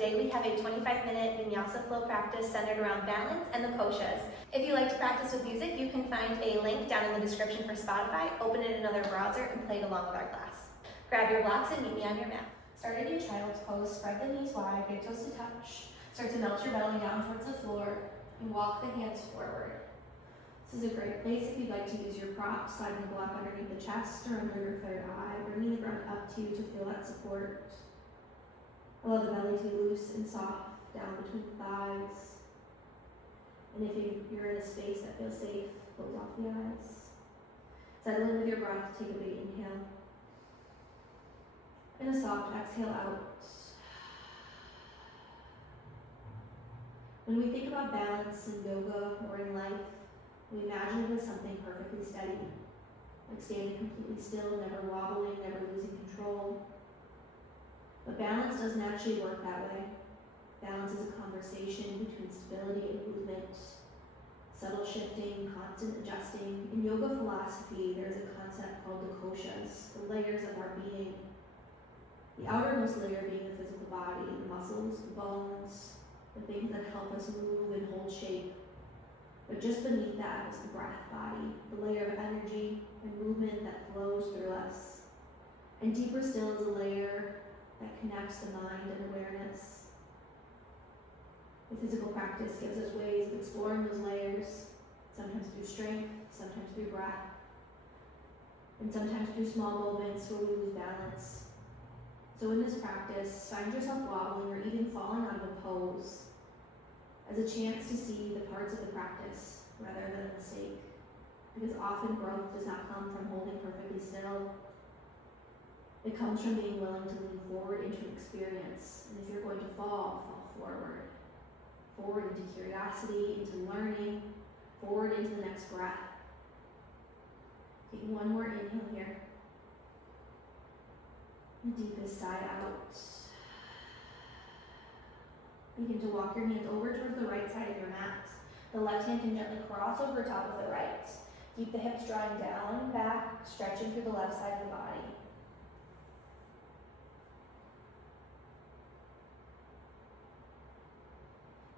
today we have a 25-minute Vinyasa flow practice centered around balance and the Koshas. If you like to practice with music, you can find a link down in the description for Spotify, open it in another browser, and play it along with our class. Grab your blocks and meet me on your mat. Start in your child's pose, spread the knees wide, big toes to touch. Start to melt your belly down towards the floor and walk the hands forward. This is a great place if you'd like to use your props, sliding the block underneath the chest or under your third eye, bringing the ground up to you to feel that support. Allow the belly to be loose and soft down between the thighs. And if you're in a space that feels safe, close off the eyes. Settle in with your breath, take a big inhale. And a soft exhale out. When we think about balance in yoga or in life, we imagine it as something perfectly steady, like standing completely still, never wobbling, never losing control. But balance doesn't actually work that way. Balance is a conversation between stability and movement, subtle shifting, constant adjusting. In yoga philosophy, there's a concept called the Koshas, the layers of our being. The outermost layer being the physical body, the muscles, the bones, the things that help us move and hold shape. But just beneath that is the breath body, the layer of energy and movement that flows through us. And deeper still is a layer that connects the mind and awareness. The physical practice gives us ways of exploring those layers, sometimes through strength, sometimes through breath, and sometimes through small moments where we lose balance. So in this practice, find yourself wobbling or even falling out of a pose as a chance to see the parts of the practice rather than a mistake. Because often growth does not come from holding perfectly still. It comes from being willing to lean forward into an experience. And if you're going to fall, fall forward. Forward into curiosity, into learning, forward into the next breath. Take one more inhale here. The deepest side out. Begin to walk your hands over towards the right side of your mat. The left hand can gently cross over top of the right. Keep the hips drawing down, back, stretching through the left side of the body.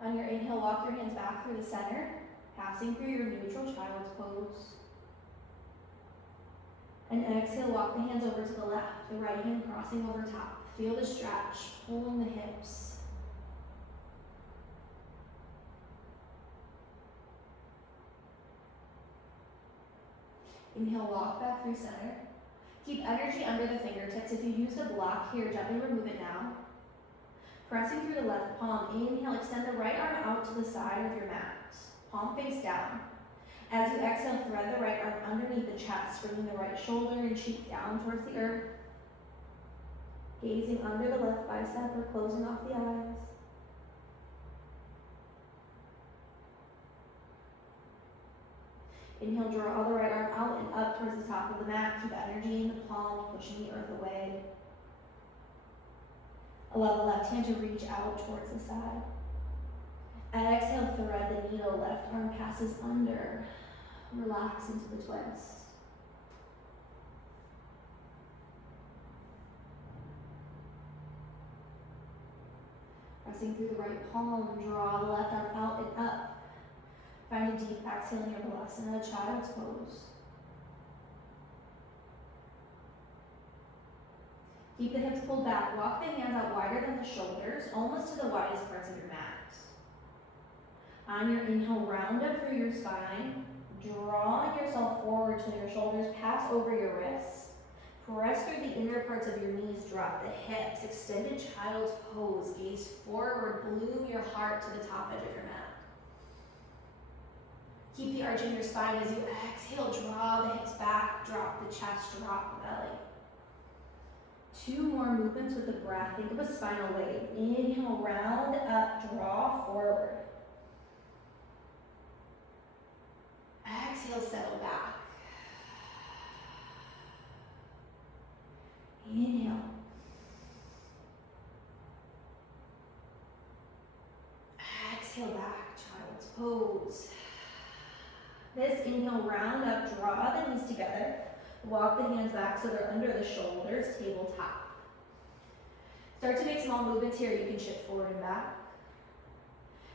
On your inhale, walk your hands back through the center, passing through your neutral child's pose. And exhale, walk the hands over to the left, the right hand crossing over top. Feel the stretch, pulling the hips. Inhale, walk back through center. Keep energy under the fingertips. If you used a block here, gently remove it now. Pressing through the left palm, inhale, extend the right arm out to the side of your mat. Palm face down. As you exhale, thread the right arm underneath the chest, bringing the right shoulder and cheek down towards the earth. Gazing under the left bicep or closing off the eyes. Inhale, draw the right arm out and up towards the top of the mat. Keep energy in the palm, pushing the earth away. Allow the left hand to reach out towards the side. Exhale, thread the needle. Left arm passes under. Relax into the twist. Pressing through the right palm, draw the left arm out and up. Find a deep exhale in your Vinyasa, child's pose. Keep the hips pulled back. Walk the hands out wider than the shoulders, almost to the widest parts of your mat. On your inhale, round up through your spine. Draw yourself forward till your shoulders pass over your wrists. Press through the inner parts of your knees. Drop the hips. Extended child's pose. Gaze forward. Bloom your heart to the top edge of your mat. Keep the arch in your spine as you exhale. Draw the hips back. Drop the chest. Drop the belly. 2 more movements with the breath. Think of a spinal wave. Inhale, round up, draw forward. Exhale, settle back. Inhale. Exhale back, child's pose. This inhale, round up, draw the knees together. Walk the hands back so they're under the shoulders, tabletop. Start to make small movements here. You can shift forward and back,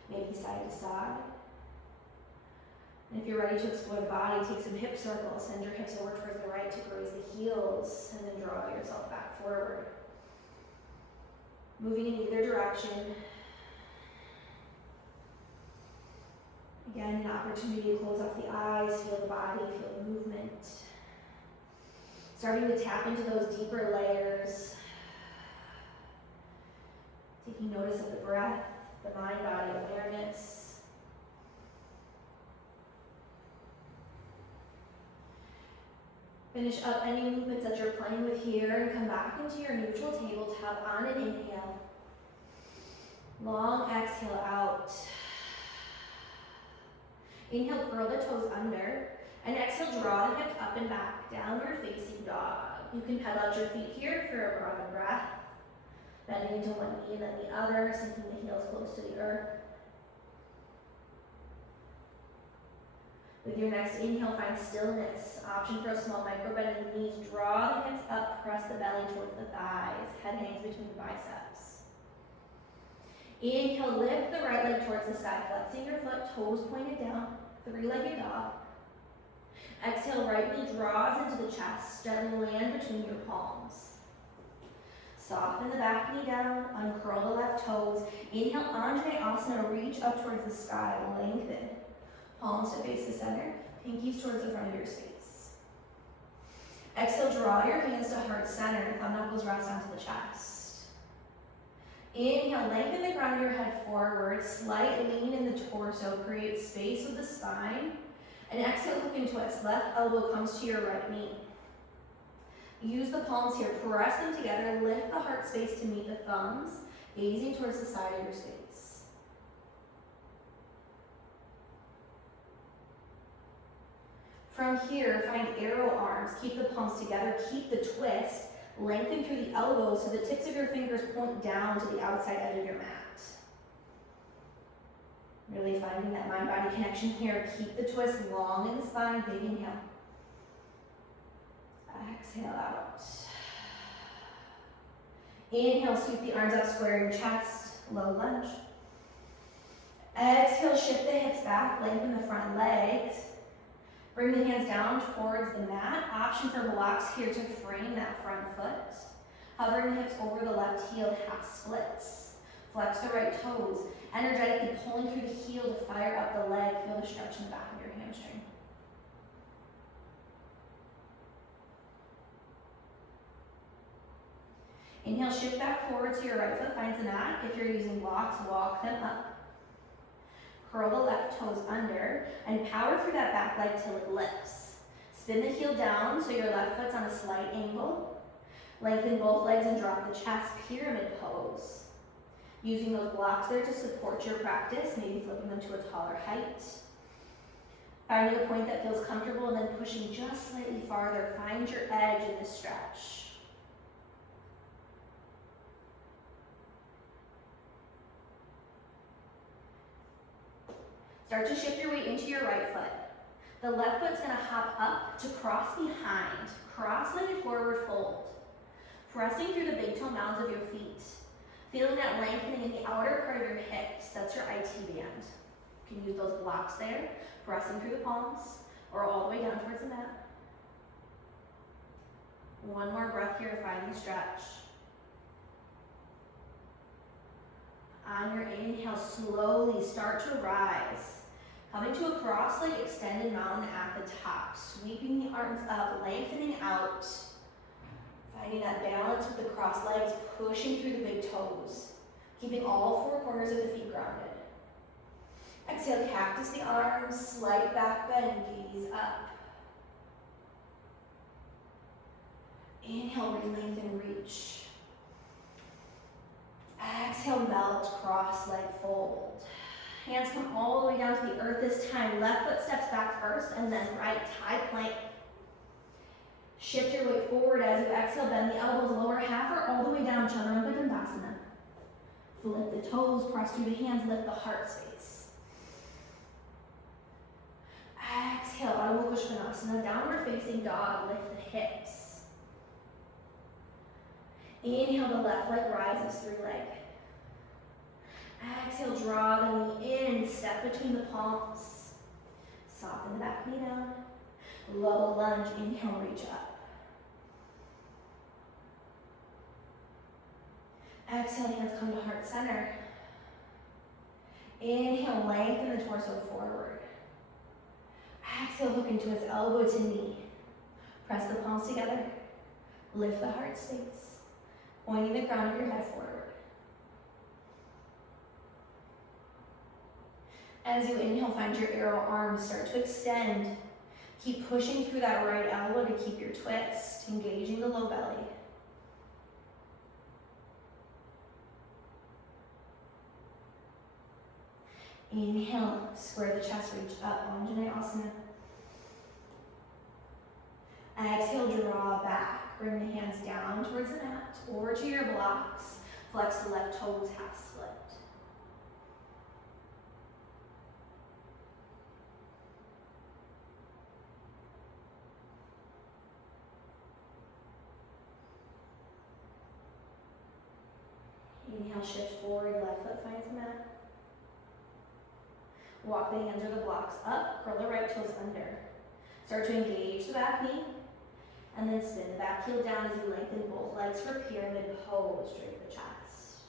maybe side to side. And if you're ready to explore the body, take some hip circles. Send your hips over towards the right to graze the heels, and then draw yourself back forward. Moving in either direction. Again, an opportunity to close off the eyes, feel the body, feel the movement. Starting to tap into those deeper layers. Taking notice of the breath, the mind-body awareness. Finish up any movements that you're playing with here and come back into your neutral tabletop on an inhale. Long exhale out. Inhale, curl the toes under, and exhale, draw the hips up and back, downward facing dog. You can pedal out your feet here for a broader breath, bending into one knee and then the other, sinking the heels close to the earth. With your next inhale, find stillness. Option for a small micro bend in the knees. Draw the hips up, press the belly towards the thighs. Head hangs between the biceps. Inhale, lift the right leg towards the sky, flexing your foot, toes pointed down, three-legged dog. Exhale, right knee draws into the chest, gently land between your palms. Soften the back knee down, uncurl the left toes. Inhale, Anjaneyasana, reach up towards the sky, lengthen. Palms to face the center, pinkies towards the front of your space. Exhale, draw your hands to heart center, thumb knuckles rest onto the chest. Inhale, lengthen the crown of your head forward, slight lean in the torso, create space with the spine. And exhale, hook and twist. Left elbow comes to your right knee. Use the palms here, press them together, lift the heart space to meet the thumbs, gazing towards the side of your space. From here, find arrow arms, keep the palms together, keep the twist, lengthen through the elbows so the tips of your fingers point down to the outside edge of your mat. Really finding that mind-body connection here. Keep the twist long in the spine, big inhale. Exhale out. Inhale, sweep the arms up, square your chest, low lunge. Exhale, shift the hips back, lengthen the front legs. Bring the hands down towards the mat. Option for blocks here to frame that front foot. Hovering the hips over the left heel, half splits. Flex the right toes. Energetically pulling through the heel to fire up the leg. Feel the stretch in the back of your hamstring. Inhale, shift back forward to your right foot finds the mat. If you're using blocks, walk them up. Curl the left toes under and power through that back leg till it lifts. Spin the heel down so your left foot's on a slight angle. Lengthen both legs and drop the chest, pyramid pose. Using those blocks there to support your practice, maybe flipping them to a taller height. Finding a point that feels comfortable and then pushing just slightly farther. Find your edge in this stretch. Start to shift your weight into your right foot. The left foot's gonna hop up to cross behind, cross-legged forward fold. Pressing through the big toe mounds of your feet. Feeling that lengthening in the outer part of your hips, that's your IT band. You can use those blocks there, pressing through the palms, or all the way down towards the mat. One more breath here to find the stretch. On your inhale, slowly start to rise. Coming to a cross-legged extended mountain at the top. Sweeping the arms up, lengthening out. Finding that balance with the cross legs, pushing through the big toes. Keeping all four corners of the feet grounded. Exhale, cactus the arms, slight back bend, gaze up. Inhale, re-lengthen, reach. Exhale, melt, cross leg fold. Hands come all the way down to the earth this time. Left foot steps back first and then right, high plank. Shift your weight forward as you exhale, bend the elbows, lower half or all the way down, Chaturanga Dandasana. Flip the toes, press through the hands, lift the heart space. Exhale, Adho Mukha Svanasana, downward facing dog, lift the hips. Inhale, the left leg rises through leg. Exhale, draw the knee in, step between the palms. Soften the back knee down. Low lunge, inhale, reach up. Exhale, hands come to heart center. Inhale, lengthen the torso forward. Exhale, hook into its elbow to knee. Press the palms together. Lift the heart space, pointing the crown of your head forward. As you inhale, find your arrow arms start to extend. Keep pushing through that right elbow to keep your twist, engaging the low belly. Inhale, square the chest, reach up, Anjaneyasana. Exhale, draw back. Bring the hands down towards the mat, over to your blocks. Flex the left toes, half split. Inhale, shift forward, left foot finds the mat. Walk the hands or the blocks up, curl the right toes under. Start to engage the back knee, and then spin the back heel down as you lengthen both legs for pyramid pose, drape the chest.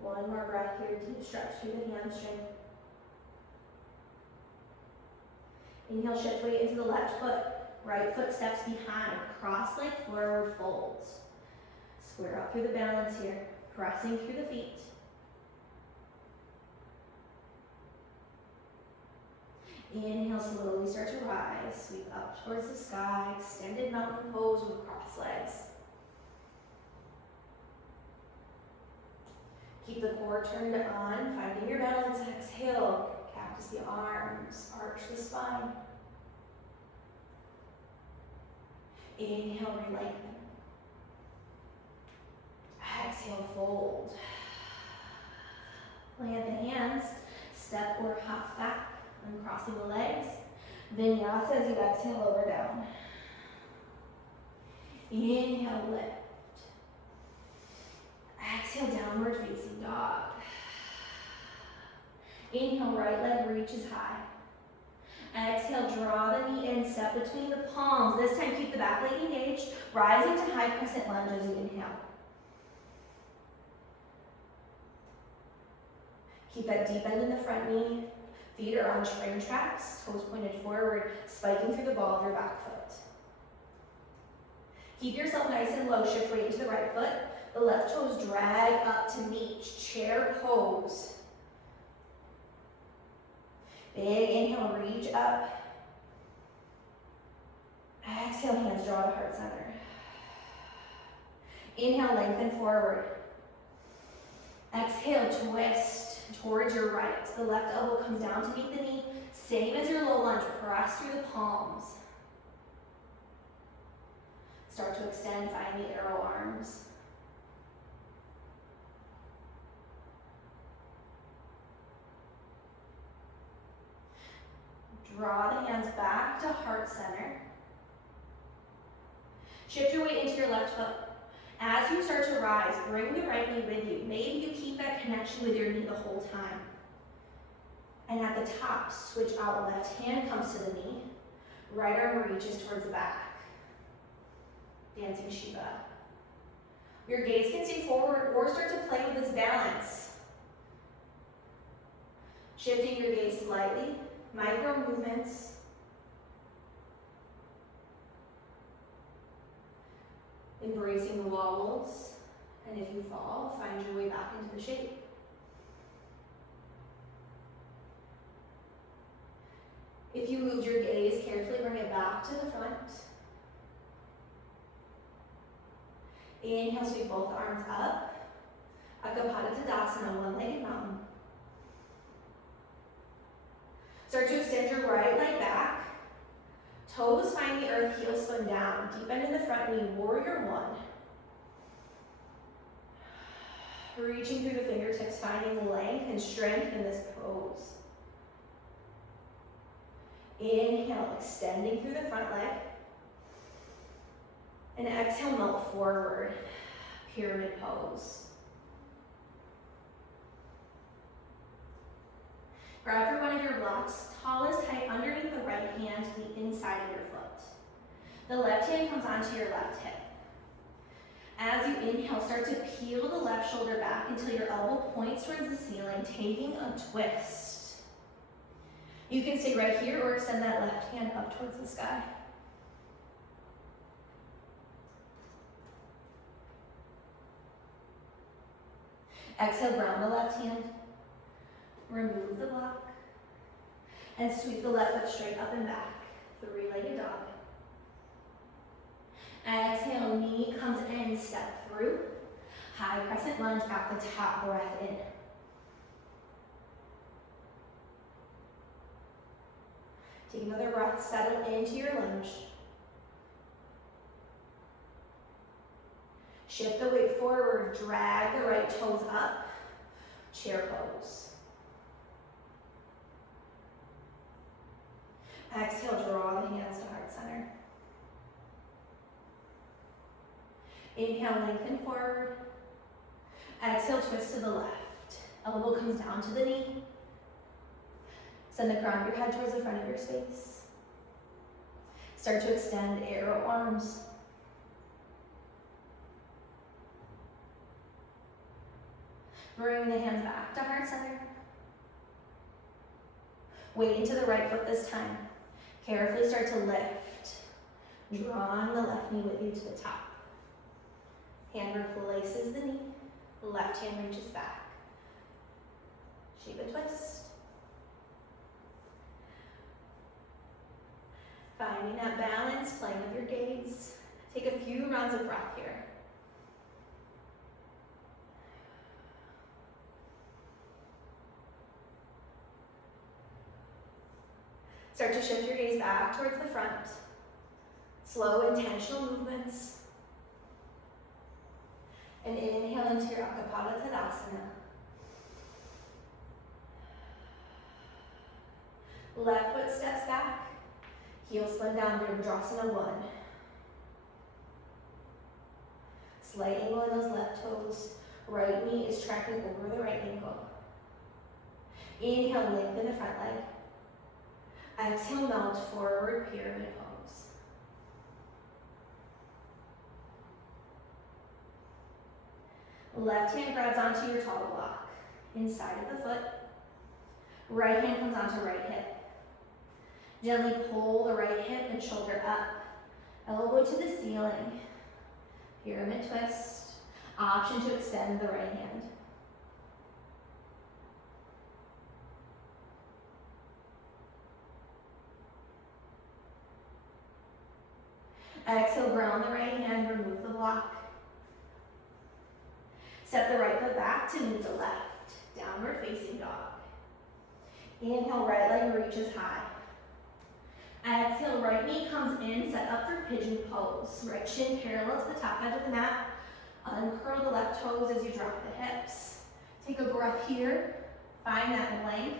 One more breath here, deep stretch through the hamstring. Inhale, shift weight into the left foot. Right foot steps behind, cross leg forward folds. Square up through the balance here, pressing through the feet. Inhale, slowly start to rise, sweep up towards the sky, extended mountain pose with cross legs. Keep the core turned on, finding your balance. Exhale, cactus the arms, arch the spine. Inhale, relengthen. Exhale, fold. Plant the hands, step or hop back, uncrossing the legs. Vinyasa as you exhale, lower down. Inhale, lift. Exhale, downward facing dog. Inhale, right leg reaches high. Exhale, draw the knee in, step between the palms. This time, keep the back leg engaged, rising to high crescent lunge as you inhale. Keep that deep bend in the front knee. Feet are on train tracks, toes pointed forward, spiking through the ball of your back foot. Keep yourself nice and low, shift weight into the right foot. The left toes drag up to meet, chair pose. Big inhale, reach up. Exhale, hands draw to heart center. Inhale, lengthen forward. Exhale, twist towards your right. The left elbow comes down to meet the knee. Same as your low lunge, press through the palms. Start to extend, find the arrow arms. Draw the hands back to heart center. Shift your weight into your left foot. As you start to rise, bring the right knee with you. Maybe you keep that connection with your knee the whole time. And at the top, switch out. Left hand comes to the knee. Right arm reaches towards the back. Dancing Shiva. Your gaze can stay forward or start to play with this balance. Shifting your gaze slightly. Micro movements. Embracing the wobbles. And if you fall, find your way back into the shape. If you moved your gaze, carefully bring it back to the front. Inhale, sweep both arms up. Akapada Tadasana, one-legged mountain. Start to extend your right leg back. Toes find the earth, heels spin down. Deep bend in the front knee, warrior one. Reaching through the fingertips, finding length and strength in this pose. Inhale, extending through the front leg. And exhale, melt forward, pyramid pose. Grab for one of your blocks, tallest height underneath the right hand to the inside of your foot. The left hand comes onto your left hip. As you inhale, start to peel the left shoulder back until your elbow points towards the ceiling, taking a twist. You can stay right here or extend that left hand up towards the sky. Exhale, ground the left hand. Remove the block. And sweep the left foot straight up and back. Three-legged dog. Exhale, knee comes in, step through. High crescent lunge at the top, breath in. Take another breath, settle into your lunge. Shift the weight forward, drag the right toes up, chair pose. Exhale, draw the hands to heart center. Inhale, lengthen forward. Exhale, twist to the left. Elbow comes down to the knee. Send the crown of your head towards the front of your space. Start to extend arrow arms. Bring the hands back to heart center. Weight into the right foot this time. Carefully start to lift. Drawing the left knee with you to the top. Hand replaces the knee. Left hand reaches back. Shiva twist. Finding that balance, playing with your gaze. Take a few rounds of breath here. Start to shift your gaze back towards the front. Slow, intentional movements. And inhale into your Akapada Tadasana. Left foot steps back. Heel spun down, Virabhadrasana 1. Slight angle in those left toes. Right knee is tracking over the right ankle. Inhale, lengthen the front leg. Exhale, melt forward, pyramid pose. Left hand grabs onto your tall block, inside of the foot. Right hand comes onto right hip. Gently pull the right hip and shoulder up. Elbow to the ceiling. Pyramid twist. Option to extend the right hand. Exhale, ground the right hand, remove the block. Step the right foot back to meet the left. Downward facing dog. Inhale, right leg reaches high. Exhale, right knee comes in, set up for pigeon pose. Right shin parallel to the top edge of the mat. Uncurl the left toes as you drop the hips. Take a breath here. Find that length,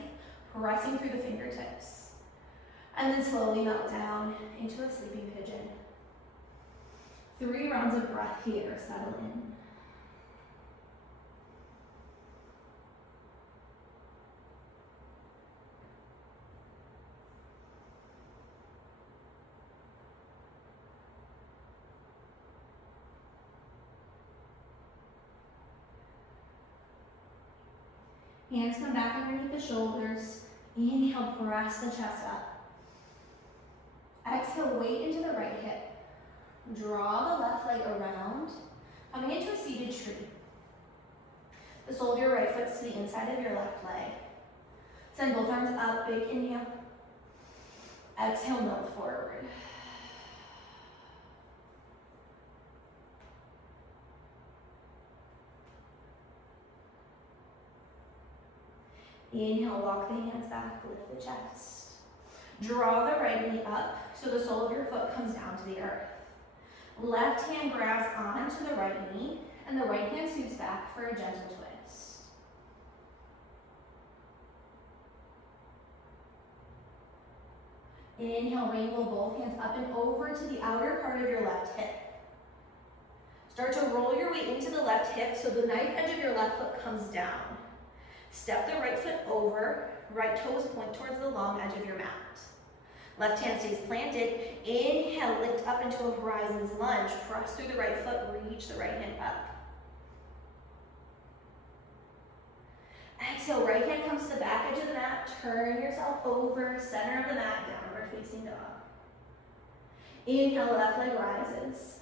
pressing through the fingertips. And then slowly melt down into a sleeping pigeon. 3 rounds of breath here, settle in. Hands come back underneath the shoulders. Inhale, press the chest up. Exhale, weight into the right hip. Draw the left leg around, coming into a seated tree. The sole of your right foot to the inside of your left leg. Send both arms up, big inhale. Exhale, melt forward. Inhale, walk the hands back, lift the chest. Draw the right knee up so the sole of your foot comes down to the earth. Left hand grabs onto the right knee, and the right hand scoots back for a gentle twist. Inhale, rainbow, both hands up and over to the outer part of your left hip. Start to roll your weight into the left hip so the knife edge of your left foot comes down. Step the right foot over, right toes point towards the long edge of your mat. Left hand stays planted. Inhale, lift up into a horizon's lunge. Press through the right foot, reach the right hand up. Exhale, right hand comes to the back edge of the mat. Turn yourself over, center of the mat, downward facing dog. Inhale, left leg rises.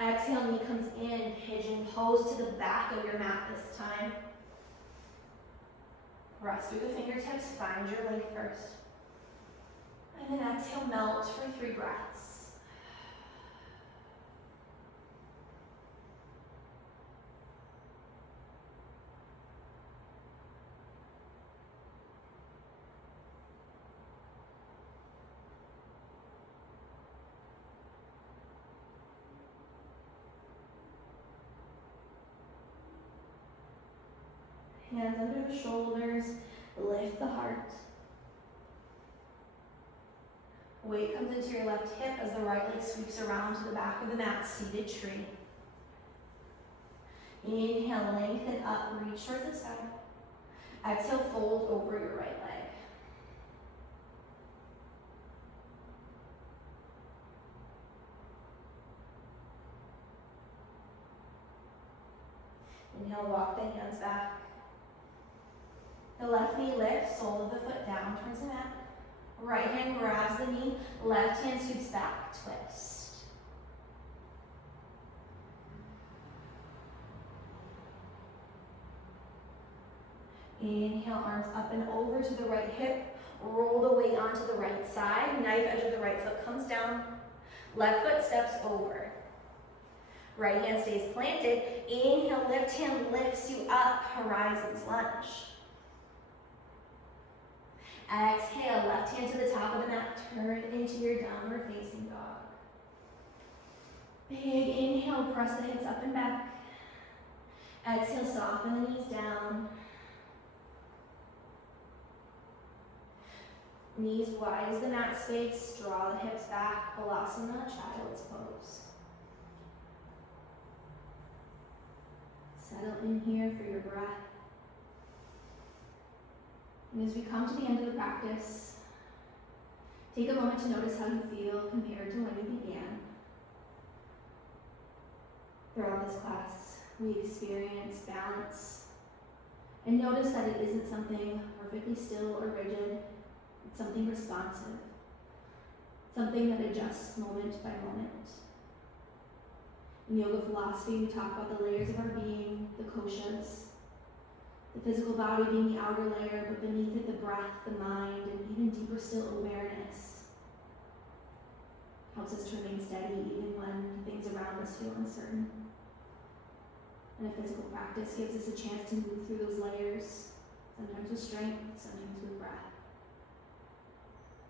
Exhale, knee comes in, pigeon pose to the back of your mat this time. Rest through the fingertips, find your length first. And then exhale, melt for 3 breaths. Hands under the shoulders, lift the heart. Weight comes into your left hip as the right leg sweeps around to the back of the mat, seated tree. Inhale, lengthen up, reach towards the sky. Exhale, fold over your right leg. Inhale, walk the hands back. The left knee lifts, sole of the foot down towards the mat. Right hand grabs the knee, left hand sweeps back, twist. Inhale, arms up and over to the right hip. Roll the weight onto the right side. Knife edge of the right foot comes down. Left foot steps over. Right hand stays planted. Inhale, left hand lifts you up, horizon's lunge. Exhale, left hand to the top of the mat, turn into your downward facing dog. Big inhale, press the hips up and back. Exhale, soften the knees down. Knees wide as the mat space, draw the hips back, Balasana, child's pose. Settle in here for your breath. And as we come to the end of the practice, take a moment to notice how you feel compared to when you began. Throughout this class, we experience balance. And notice that it isn't something perfectly still or rigid. It's something responsive. Something that adjusts moment by moment. In yoga philosophy, we talk about the layers of our being, the koshas. The physical body being the outer layer, but beneath it the breath, the mind, and even deeper still awareness. Helps us to remain steady even when things around us feel uncertain. And a physical practice gives us a chance to move through those layers, sometimes with strength, sometimes with breath.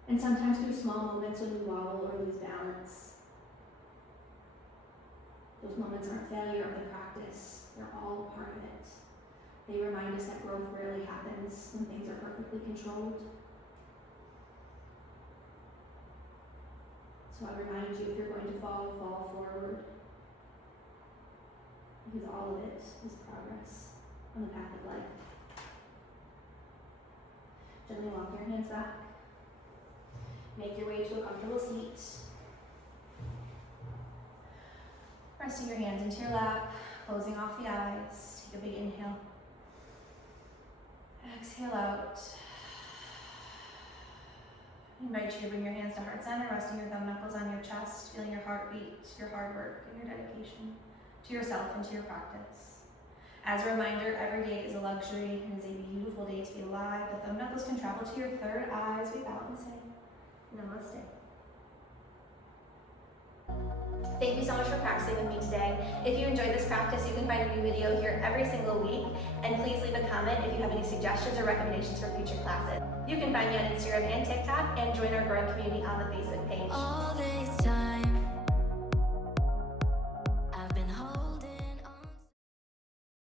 And sometimes through small moments when we wobble or lose balance. Those moments aren't failure of the practice, they're all part of it. They remind us that growth rarely happens when things are perfectly controlled. So I remind you, if you're going to fall, fall forward. Because all of it is progress on the path of life. Gently walk your hands back. Make your way to a comfortable seat. Resting your hands into your lap, closing off the eyes. Take a big inhale. Exhale out. I invite you to bring your hands to heart center, resting your thumb knuckles on your chest, feeling your heartbeat, your hard work, and your dedication to yourself and to your practice. As a reminder, every day is a luxury and is a beautiful day to be alive. The thumb knuckles can travel to your third eye as we bow and say, Namaste. Thank you so much for practicing with me today. If you enjoyed this practice, you can find a new video here every single week. And please leave a comment if you have any suggestions or recommendations for future classes. You can find me on Instagram and TikTok and join our growing community on the Facebook page. All this time.